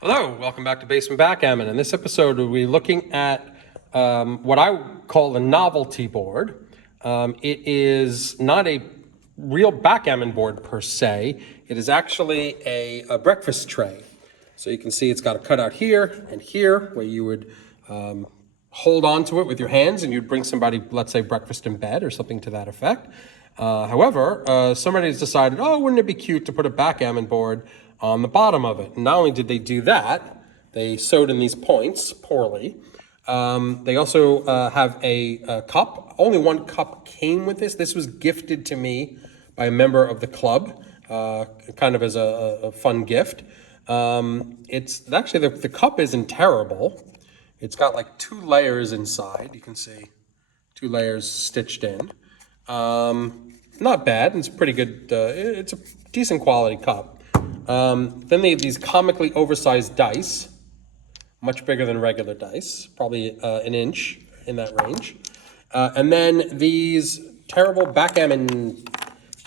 Hello, welcome back to Basement Backgammon. In this episode, we'll be looking at what I call the novelty board. It is not a real backgammon board per se. It is actually a breakfast tray. So you can see it's got a cutout here and here where you would hold on to it with your hands and you'd bring somebody, let's say, breakfast in bed or something to that effect. However, somebody's decided, oh, wouldn't it be cute to put a backgammon board on the bottom of it? And not only did they do that, they sewed in these points poorly. They also have a cup. Only one cup came with this. This was gifted to me by a member of the club, kind of as a fun gift. It's actually, the cup isn't terrible. It's got like 2 layers inside. You can see 2 layers stitched in. Not bad. It's pretty good. It's a decent quality cup. Then they have these comically oversized dice, much bigger than regular dice, probably an inch in that range. And then these terrible backgammon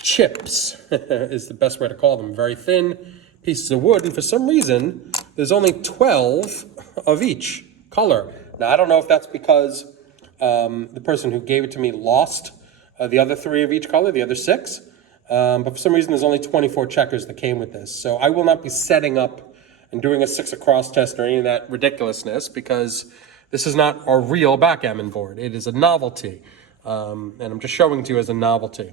chips is the best way to call them. Very thin pieces of wood, and for some reason, there's only 12 of each color. Now, I don't know if that's because the person who gave it to me lost the other 3 of each color, the other 6. But for some reason, there's only 24 checkers that came with this. So I will not be setting up and doing a 6 across test or any of that ridiculousness, because this is not a real backgammon board. It is a novelty. And I'm just showing to you as a novelty.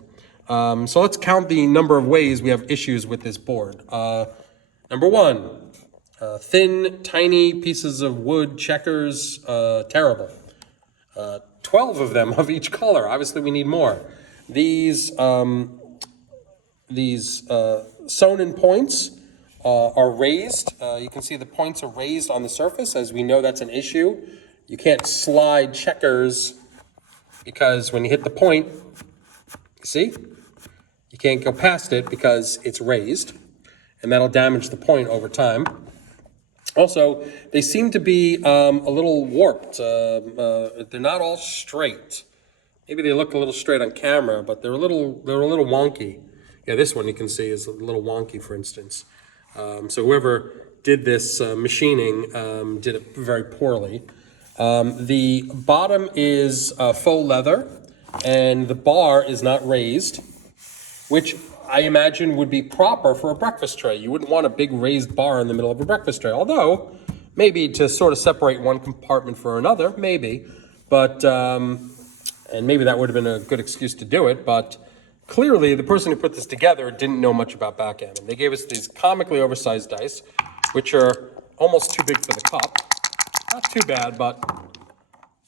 So let's count the number of ways we have issues with this board. Number 1, thin, tiny pieces of wood, checkers, terrible. 12 of them of each color. Obviously, we need more. These sewn-in points are raised. You can see the points are raised on the surface. As we know, that's an issue. You can't slide checkers because when you hit the point, you see, you can't go past it because it's raised, and that'll damage the point over time. Also, they seem to be a little warped. They're not all straight. Maybe they look a little straight on camera, but they're a little wonky. Yeah, this one you can see is a little wonky, for instance. So whoever did this machining did it very poorly. The bottom is faux leather, and the bar is not raised, which I imagine would be proper for a breakfast tray. You wouldn't want a big raised bar in the middle of a breakfast tray, although maybe to sort of separate one compartment for another, maybe. But, and maybe that would have been a good excuse to do it, but clearly the person who put this together didn't know much about backgammon. They gave us these comically oversized dice, which are almost too big for the cup. Not too bad, but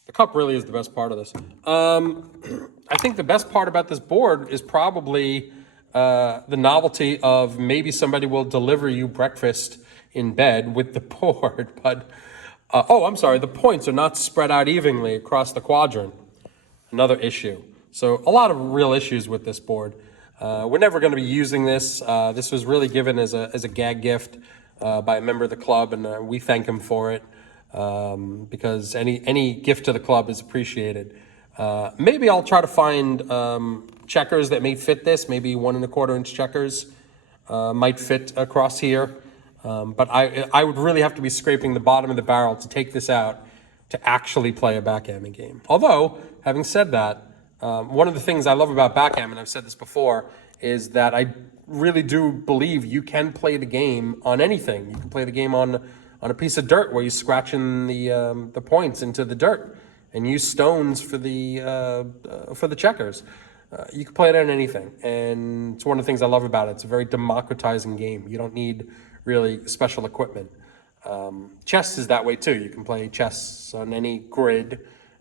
the cup really is the best part of this. I think the best part about this board is probably the novelty of maybe somebody will deliver you breakfast in bed with the board, but, oh, I'm sorry, the points are not spread out evenly across the quadrant. Another issue. So a lot of real issues with this board. We're never going to be using this. This was really given as a gag gift by a member of the club, and we thank him for it because any gift to the club is appreciated. Maybe I'll try to find checkers that may fit this. Maybe 1 1/4 inch checkers might fit across here. But I would really have to be scraping the bottom of the barrel to take this out to actually play a backgammon game. Although, having said that, one of the things I love about backgammon, I've said this before, is that I really do believe you can play the game on anything. You can play the game on a piece of dirt where you're scratching the points into the dirt and use stones for the checkers. You can play it on anything, and it's one of the things I love about it. It's a very democratizing game. You don't need really special equipment. Chess is that way too. You can play chess on any grid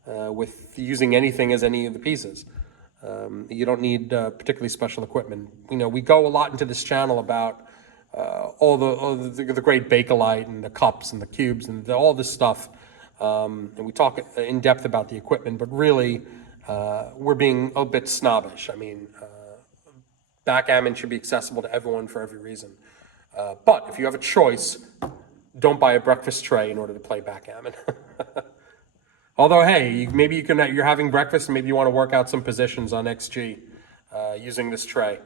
with using anything as any of the pieces. You don't need particularly special equipment. You know, we go a lot into this channel about all the great Bakelite and the cups and the cubes and all this stuff. And we talk in depth about the equipment, but really we're being a bit snobbish. I mean, backgammon should be accessible to everyone for every reason. But if you have a choice, don't buy a breakfast tray in order to play backgammon. Although, hey, maybe you're having breakfast and maybe you want to work out some positions on XG using this tray.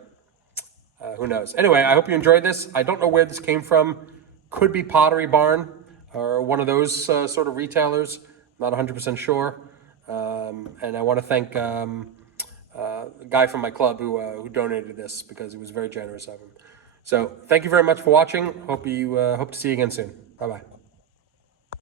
Who knows? Anyway, I hope you enjoyed this. I don't know where this came from. Could be Pottery Barn or one of those sort of retailers. Not 100% sure. And I want to thank the guy from my club who donated this because it was very generous of him. So thank you very much for watching. Hope to see you again soon. Bye-bye.